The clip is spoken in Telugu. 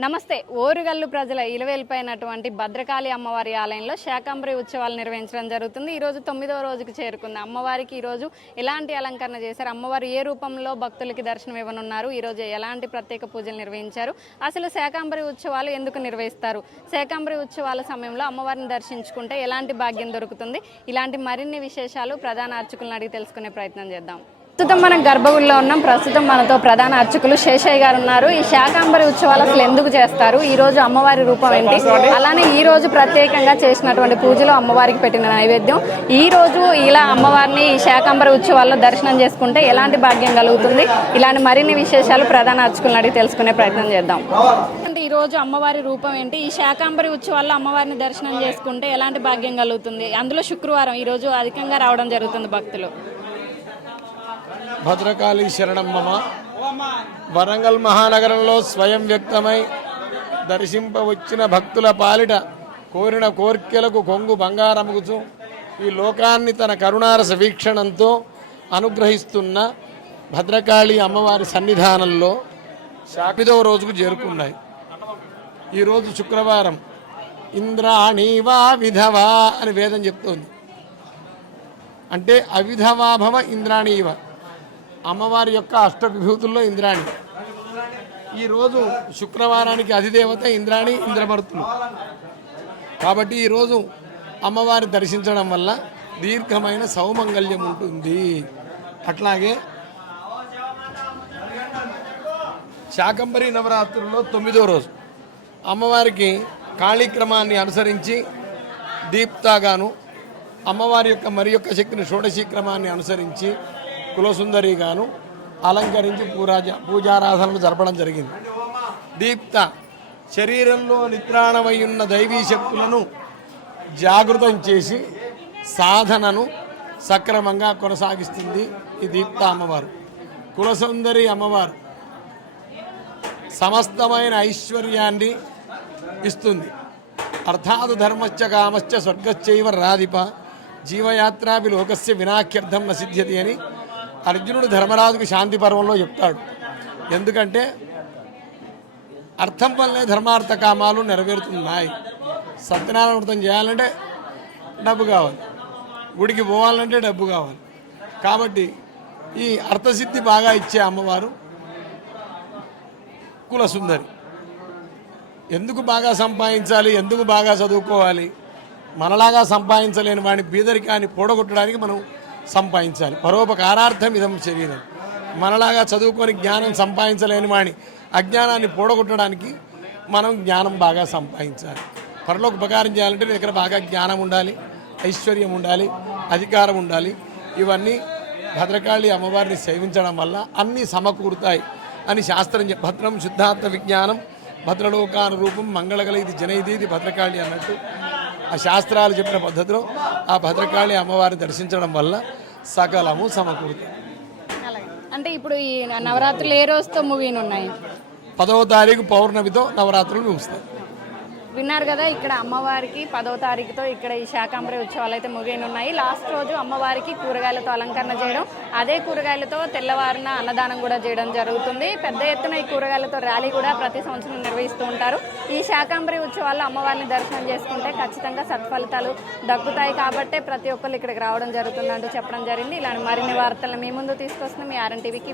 నమస్తే. ఓరుగల్లు ప్రజల ఇలవేలిపోయినటువంటి భద్రకాళి అమ్మవారి ఆలయంలో శాకాంబరి ఉత్సవాలు నిర్వహించడం జరుగుతుంది. ఈరోజు తొమ్మిదవ రోజుకి చేరుకుంది. అమ్మవారికి ఈరోజు ఎలాంటి అలంకరణ చేశారు? అమ్మవారు ఏ రూపంలో భక్తులకి దర్శనం ఇవ్వనున్నారు? ఈరోజు ఎలాంటి ప్రత్యేక పూజలు నిర్వహించారు? అసలు శాకాంబరి ఉత్సవాలు ఎందుకు నిర్వహిస్తారు? శాకాంబరి ఉత్సవాల సమయంలో అమ్మవారిని దర్శించుకుంటే ఎలాంటి భాగ్యం దొరుకుతుంది? ఇలాంటి మరిన్ని విశేషాలు ప్రధాన అర్చకులను అడిగి తెలుసుకునే ప్రయత్నం చేద్దాం. ప్రస్తుతం మనం గర్భగుడిలో ఉన్నాం. ప్రస్తుతం మనతో ప్రధాన అర్చకులు శేషయ్య గారు ఉన్నారు. ఈ శాకాంబరి ఉత్సవాలు అసలు ఎందుకు చేస్తారు? ఈ రోజు అమ్మవారి రూపం ఏంటి? అలానే ఈ రోజు ప్రత్యేకంగా చేసినటువంటి పూజలో అమ్మవారికి పెట్టిన నైవేద్యం. ఈ రోజు ఇలా అమ్మవారిని ఈ శాకాంబరి ఉత్సవాల్లో దర్శనం చేసుకుంటే ఎలాంటి భాగ్యం కలుగుతుంది? ఇలాంటి మరిన్ని విశేషాలు ప్రధాన అర్చకులను అడిగి తెలుసుకునే ప్రయత్నం చేద్దాం. అంటే ఈ రోజు అమ్మవారి రూపం ఏంటి? ఈ శాకాంబరి ఉత్సవాల్లో అమ్మవారిని దర్శనం చేసుకుంటే ఎలాంటి భాగ్యం కలుగుతుంది? అందులో శుక్రవారం ఈ రోజు అధికంగా రావడం జరుగుతుంది భక్తులు. భద్రకాళి శరణం మమ. వరంగల్ మహానగరంలో స్వయం వ్యక్తమై దర్శింపవచ్చిన భక్తుల పాలిట కోరిన కోర్కెలకు కొంగు బంగారముగుచు. ఈ లోకాన్ని తన కరుణారస వీక్షణంతో అనుగ్రహిస్తున్న భద్రకాళి అమ్మవారి సన్నిధానంలో శాపిదవ రోజుకు చేరుకున్నాయి. ఈరోజు శుక్రవారం. ఇంద్రాణీవా విధవా అని వేదం చెప్తోంది. అంటే అవిధవాభవ ఇంద్రాణీవ. అమ్మవారి యొక్క అష్టవిభూతుల్లో ఇంద్రాణి. ఈరోజు శుక్రవారానికి అధిదేవత ఇంద్రాణి ఇంద్రమరుతులు కాబట్టి ఈరోజు అమ్మవారి దర్శించడం వల్ల దీర్ఘమైన సౌమంగళ్యం ఉంటుంది. అట్లాగే శాకంబరి నవరాత్రుల్లో తొమ్మిదో రోజు అమ్మవారికి కాళీక్రమాన్ని అనుసరించి దీప్తాగాను అమ్మవారి యొక్క మరి యొక్క శక్తిని షోడశీ క్రమాన్ని అనుసరించి కులసుందరిగాను అలంకరించి పూరాజ పూజారాధనలు జరపడం జరిగింది. దీప్త శరీరంలో నిద్రాణమై ఉన్న దైవీ శక్తులను జాగృతం చేసి సాధనను సక్రమంగా కొనసాగిస్తుంది ఈ దీప్త అమ్మవారు. కులసుందరి అమ్మవారు సమస్తమైన ఐశ్వర్యాన్ని ఇస్తుంది. అర్థాత్ ధర్మశ్చ కామశ్చ స్వర్గశ్చైవ రాధిప జీవయాత్రాపి లోకస్య వినాఖ్యర్థం న అని అర్జునుడు ధర్మరాజుకు శాంతి పర్వంలో చెప్తాడు. ఎందుకంటే అర్థం వల్లనే ధర్మార్థ కామాలు నెరవేరుతున్నాయి. సత్యనారాయణ వ్రతం చేయాలంటే డబ్బు కావాలి. గుడికి పోవాలంటే డబ్బు కావాలి. కాబట్టి ఈ అర్థసిద్ధి బాగా ఇచ్చే అమ్మవారు కులసుందరి. ఎందుకు బాగా సంపాదించాలి? ఎందుకు బాగా చదువుకోవాలి? మనలాగా సంపాదించలేని వాడిని బీదరికాన్ని పొడగొట్టడానికి మనం సంపాదించాలి. పరోపకారార్థం ఇదం శరీరం. మనలాగా చదువుకొని జ్ఞానం సంపాదించలేని వాణి అజ్ఞానాన్ని పూడగొట్టడానికి మనం జ్ఞానం బాగా సంపాదించాలి. పరలోకి ఉపకారం చేయాలంటే నీ దగ్గర బాగా జ్ఞానం ఉండాలి ఐశ్వర్యం ఉండాలి అధికారం ఉండాలి. ఇవన్నీ భద్రకాళి అమ్మవారిని సేవించడం వల్ల అన్నీ సమకూరుతాయి అని శాస్త్రం భద్రం శుద్ధార్థ విజ్ఞానం భద్రలోకానురూపం మంగళగల ఇది జనైది ఇది భద్రకాళి అన్నట్టు ఆ శాస్త్రాలు చెప్పిన పద్ధతిలో ఆ భద్రకాళి అమ్మవారిని దర్శించడం వల్ల సకలము సమకూరుతాయి. అలాగే అంటే ఇప్పుడు ఈ నవరాత్రులు ఏ రోజుతో ముగినున్నాయి పదవ తారీఖు పౌర్ణమితో నవరాత్రులు ముగుస్తాయి. విన్నారు కదా ఇక్కడ అమ్మవారికి పదో తారీఖుతో ఇక్కడ ఈ శాకాంబరి ఉత్సవాలు అయితే ముగియనున్నాయి. లాస్ట్ రోజు అమ్మవారికి కూరగాయలతో అలంకరణ చేయడం అదే కూరగాయలతో తెల్లవారిన అన్నదానం కూడా చేయడం జరుగుతుంది. పెద్ద ఎత్తున ఈ కూరగాయలతో ర్యాలీ కూడా ప్రతి సంవత్సరం నిర్వహిస్తూ ఉంటారు. ఈ శాకాంబరి ఉత్సవాల్లో అమ్మవారిని దర్శనం చేసుకుంటే ఖచ్చితంగా సత్ఫలితాలు దక్కుతాయి. కాబట్టే ప్రతి ఒక్కరు ఇక్కడికి రావడం జరుగుతుందంటూ చెప్పడం జరిగింది. ఇలాంటి మరిన్ని వార్తలను మీ ముందు తీసుకొస్తున్న మీ ఆర్ఎన్ టీవీకి